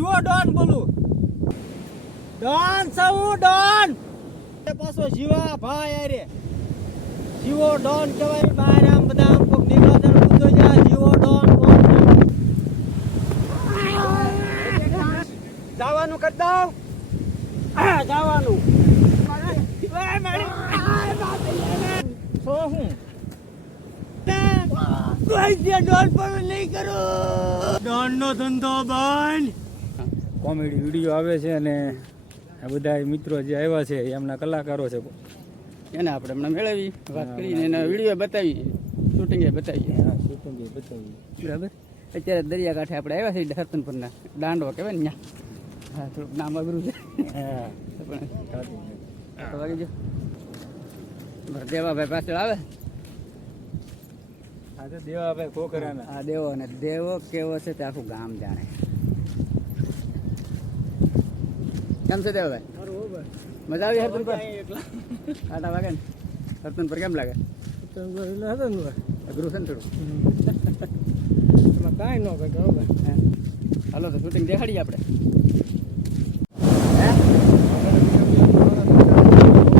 જીવો ડોન બોલું. ડોન છું હું ડોન. પાછો જીવા ભાઈ અરે જીવો ડોન કહેવાય. બહાર આમ બધા આમ કોક નિગાદર પૂછો જા જીવો ડોન કોણ જવાનું કરી દઉં. જવાનું ડોન નો ધંધો બંધ. કોમેડી વિડીયો આવે છે અને આ બધા મિત્રો જે આવ્યા છે એમના કલાકારો છે એને આપણે હમણાં મેળવી વાત કરીને એના વિડીયો બતાવી શૂટિંગ બતાવીએ. બરાબર. અત્યારે દરિયાકાંઠે આપણે આવ્યા છીએ હરતનપુરના દાંડવા કહેવાય ને ત્યાં. હા થોડુંક નામ અઘરું છે. હા વાગી જો દેવાભાઈ પાછળ આવે. દેવાભાઈ ખોખરાના. હા દેવો અને દેવો કેવો છે તે આખું ગામ જાણે. કેમ છે દેવાભાઈ? મજા આવી હરતનપુર? આટા વાગે ને હરતનપુર કેમ લાગે? અઘરું છે ને થોડું. કાંઈ ન કહે. હાલો તો શૂટિંગ દેખાડીએ આપણે.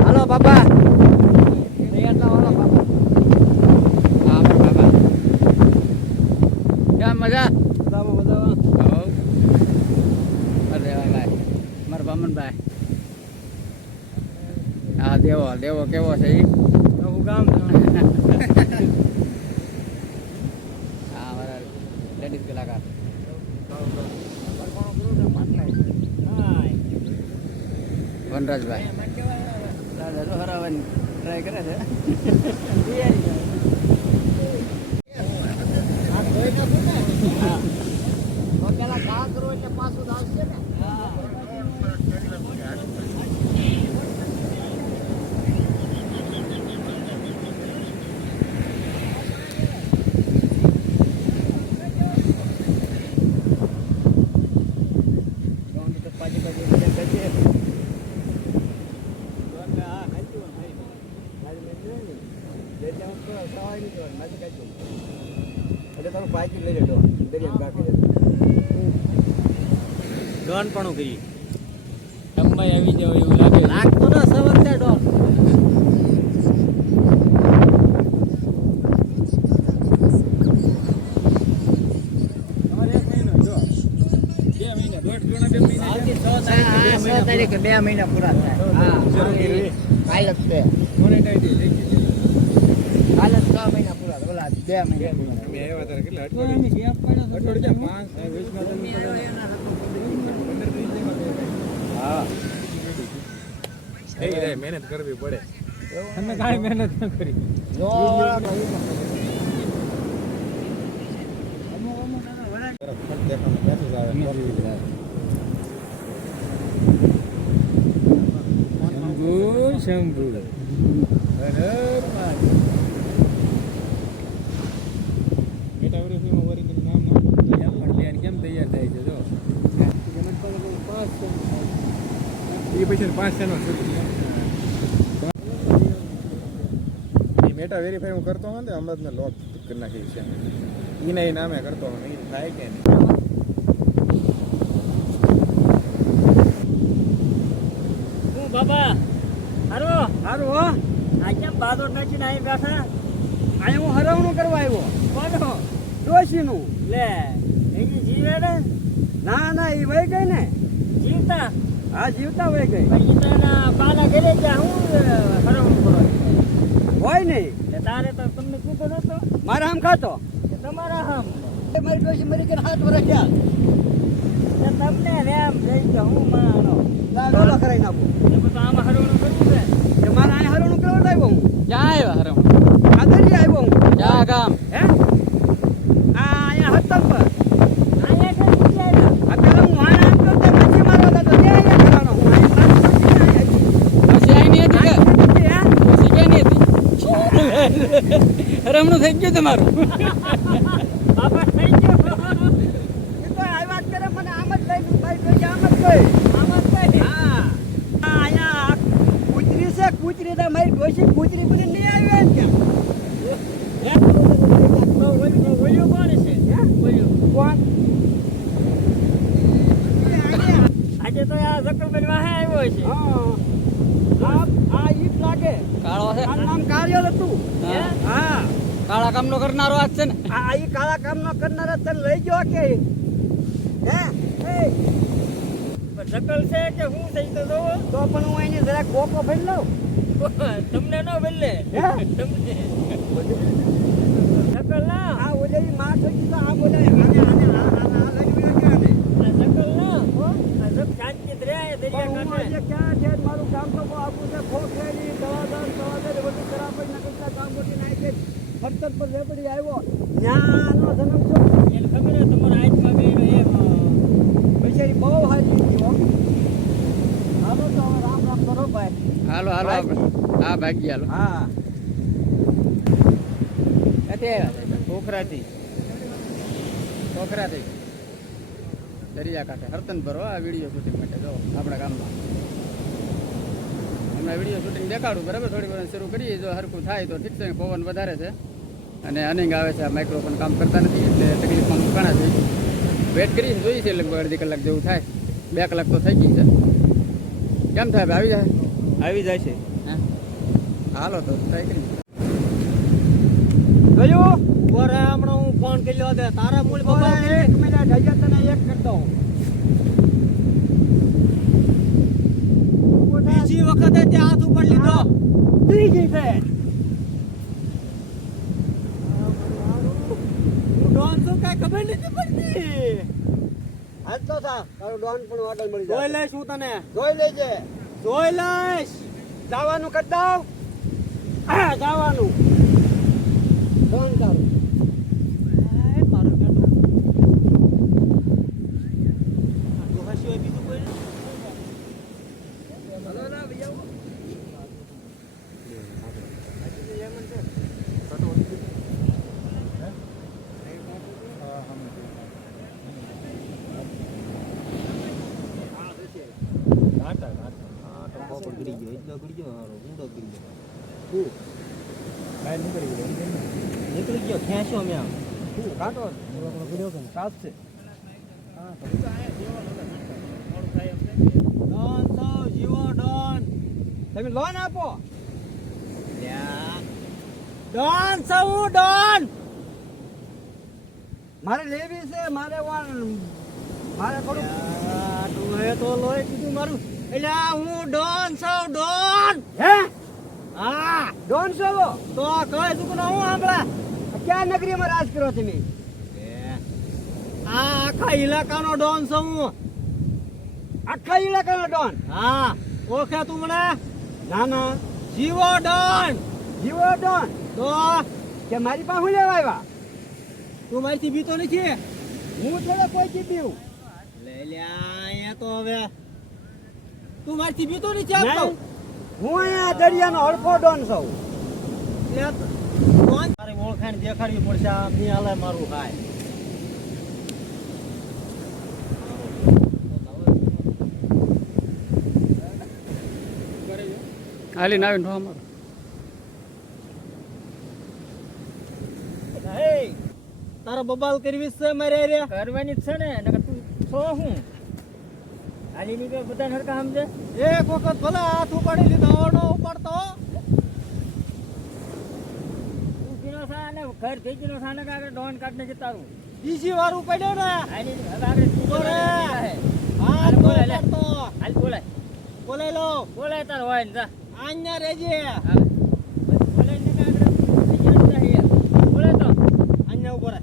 હાલો બાપા. મજા મારા બામનભાઈ. હા દેવો દેવો કેવો છે એ ગામ. હા મારા લેડીઝ કલાકાર વનરાજભાઈ દાદા તો હરાવવાની ટ્રાય કરે છે. ડોન પણ કરી અંબાઈ આવી જાવ એવું લાગે. લાગતો ના સવરતા ડોન. તારીખે 2 મહિના પૂરા થાય. હા કાલ જ છે. કાલ જ 6 મહિના પૂરા. ઓલા 2 મહિના મહેનત કરવી પડે. તમે કાંઈ મહેનત ન કરી. શંભુ કેમ તૈયાર થાય છે જો એ પછી 5 સેનો મેટા વેરીફાઈ હું કરતો હોય ને હમણાં ને લોક કરી નાખી છે. એના એ નામે કરતો હોય એ થાય કે નહીં. હું બાબા હારો હારો હો. આ કેમ બાદો નાચીને અહીં બેઠા? અહીંયા હું હરાવણું કરવા આવ્યો. કોનો? ડોશીનું. લે એની જીવે ને? ના ના એ વહી ગઈ ને. જીવતા? હા જીવતા વહી ગઈ. પછી તારા બાના ઘરે જ્યાં હું હરાવણું કરો હોય નહીં. તારે તો તમને કીધો નતો? મારા આમ ખાતો તમારા હમ મારી ડોશી મરી ગઈ 7 વર્ષ થયા. તમને રેમ જઈ ગયો હું માનો ડોલો કરાવી નાખું. એ બધું આમાં હરવણું કરવું છે. એ મારા અહીંયા હરવણું કરવા આવ્યો હું. ક્યાં આવ્યા હરવણું? આગળ આવ્યો હું. ક્યાં ગામ? હે અહીંયા હતંબર. અહીંયા કે આવ્યા? અત્યારે હું આને આમ કરતો પછી મારો દાદો તે અહીંયા કરવાનો હું હરમણું થઈ ગયું તમારું. બાપા થઈ ગયું. એ તો આ વાત કરે મને આમ જ લઈ ભાઈ જોઈ આમ જ કોઈ આમ જ કઈ. હા અહીંયા કૂતરી છે કૂતરી તો મારી ડોશી કૂતરી બધી નહીં આવી ને કેમ ઓયું કોણ છે? કોણ આજે તો આ જકરબેન વાહે આવ્યો છે. આ ઈ જ લાગે. કાળો છે. આનું નામ કાળિયો હતું. હા. કાળા કામનો કરનારો આ જ છે ને. આ ઈ કાળા કામનો કરનારો તને લઈ ગયો કે હે એ જકલ છે કે હું થઈ તો જોવો. તો પણ હું એને જરાક કોકો ભરી લઉં. તમને ન બદલે હે? તમને જકલ ના આ ઓલી માં થઈ તો આ બોલે આને લઈ ગયા ને. આ જકલ ના હો આ જક શાંતિ જ રહે દરિયા પણ હું કાંઠે. આજે ક્યાં છે મારું કામ તો બહુ આખું છે ખોખેરી દવાદાર બધું ખરાબ જ ના કેટલા કામ મોટી નાખે ફરતર પર વેપડી આવ્યો ન્યાનો જન્મ છો એને ખબર હે તમારા હાથમાં બેનો એક બિચારી બહુ હારી હતી હો. હાલો તો હવે રામ રામ કરો ભાઈ. હાલો હાલો હા ભાગી હાલો. હા પોખરાથી દરિયા કાંઠે હરતન ભરો આ વિડીયો શૂટિંગ માટે જો આપણા ગામમાં હમણાં વિડીયો શૂટિંગ દેખાડું બરાબર થોડી વાર શરૂ કરીએ જો હરખું થાય તો ઠીક છે પવન વધારે છે અને અનિંગ આવે છે આ માઇક્રોફોન કામ કરતા નથી એટલે તકલીફમાં ઘણા છે વેટ કરી જોઈ છે લગભગ અડધી કલાક જેવું થાય 2 કલાક તો થઈ ગઈ છે કેમ થાય ભાઈ આવી જાય છે. હા હાલો તો ટ્રાય કરી ગયું ઓરે હમણાં હું ફોન કર્યો દે તારા મૂળ બોલે બાબા એક મિનિટ હજાર તને એક કરી દઉં બીજી વખતે તે હાથ ઉપર લીધો. ત્રીજી ફેર ડોન શું કઈ ખબર નથી પડતી. હાલ તો થા તારું ડોન પણ આગળ મળી જોઈ જાય લઈશ હું તને જોઈ લેજે જોઈ લઈશ. જવાનું કરી દઉં જવાનું ડોન તારું એ મારું બેટું આટલું હસ્યું હોય બીજું કોઈ નહીં. નીકળી ગયો ખેંચ્યો મેં આમ. કાંટો ચાલશે ડોન સૌ જીવો ડોન. તમે લોન આપો ડોન સૌ ડોન. મારે લેવી છે મારે મારે થોડું તું હે તો લોહી કીધું મારું. એટલે હું ડોન સૌ ડોન. હે હા ડોન છો તો કઈ ચૂકનો હું સાંભળા. ક્યાં નગરીમાં રાજ કરો તમે આ આખા ઇલાકાનો ડોન છું હું. આખા ઇલાકાનો ડોન હા ઓળખે તું મને. ના ના જીવો ડોન. જીવો ડોન તો કે મારી પાસે હું લેવા આવ્યા તું મારીથી બીતો નથી. હું થોડો કોઈ ચીપ્યું લઈ લે અહીંયા તો હવે તું મારીથી બીતો નથી આપતો. હું અહીંયા દરિયાનો હડફો ડોન છું તારી ઓળખાણ દેખાડવી પડશે. આમ નહીં હાલે મારું ભાઈ. હાલીને આવીને રહો અમારો તારો બબાલ કરવી છે મારે રે. કરવાની જ છે ને નકર તું છો હું હાલી ની બધા હરકા સમજે. એક વખત ભલે હાથ ઉપાડી લીધો આવડો ઉપાડતો. ઊભીનો થા અને ઘર ભેગીનો થા ને આગળ ડોન કાઢને છે તારું બીજી વાર ઉપાડ્યો ને. હાલી હવે આગળ તું બોલે. બોલે હાથ બોલે લે. ઉપાડતો. હાલ બોલાય બોલાઈ લો. બોલાય તાર હોય ને જા અહીંયા રહેજે. હાલ બોલાય ને આગળ જાય બોલે તો અહીંયા ઉભો રહે.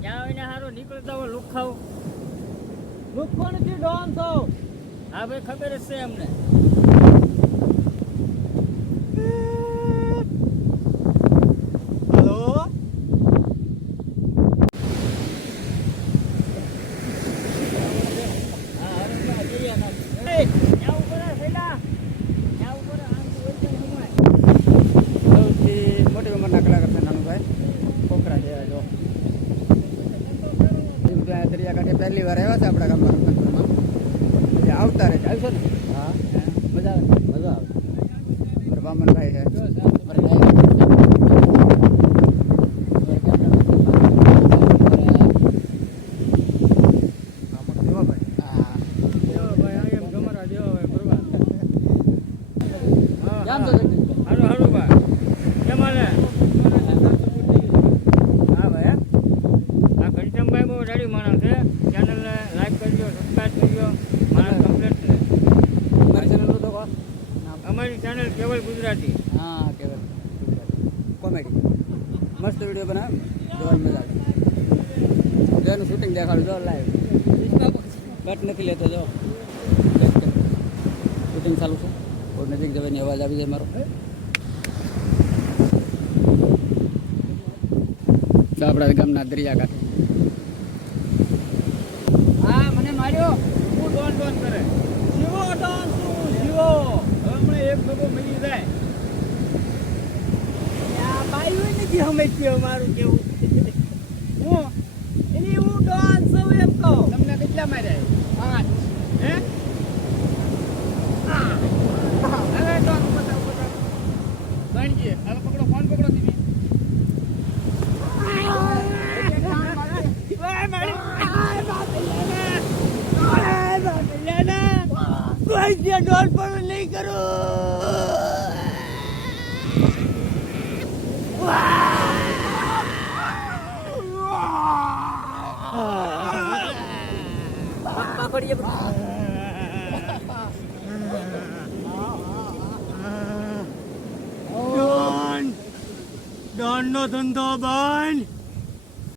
ત્યાં હોય ને હારો નીકળતા હોય લુક ખાવ લુખો નથી ડોન છો. હા ભાઈ ખબર જ છે અમને હેલો. હા હવે જઈએ ના ત્યાં ઉપર થઈલા ત્યાં ઉપર આમ તો હોય ને હમાય સૌથી મોટી ઉંમરના કલાકાર છે નાનુભાઈ ખોખરા જેવા જો દરિયા કાંઠે પહેલી વાર આવ્યા છે આપણા ગામમાં રતનપુરમાં એટલે આવતા રહે છે આવશો ને હા મજા આવે મજા આવે. મારા બામનભાઈ છે વિડીયો મારા કમ્પ્લીટ છે. મારી ચેનલનું તો કહો. અમારી ચેનલ કેવલ ગુજરાતી. હા કેવલ કોમેડી મસ્ત વિડીયો બનાવ જોવાની મજા આવે. જો એનું શૂટિંગ દેખાડું જો લાઈવ કટ નથી લેતો જો શૂટિંગ ચાલુ છે. કોઈ નજીક જવાની અવાજ આવી જાય મારો. તો આપણા ગામના દરિયાકાંઠે હા મને માર્યો. હું ડોન ડોન કરે. જીવો ડોન શું જીવો. હવે હમણાં એક ભેગો મળી જાય. આ બાયું નથી સમજ્યો મારું કેવું. હું એની હું ડોન છું એમ કહું. તમને કેટલા માર્યા? 5. હે? હવે ડોન બતાવ બતાવ. ગણજે. હવે પકડો ફોન પકડો તમે. ડોલ પર નહીં કરો. ડોન નો ધંધો બંધ.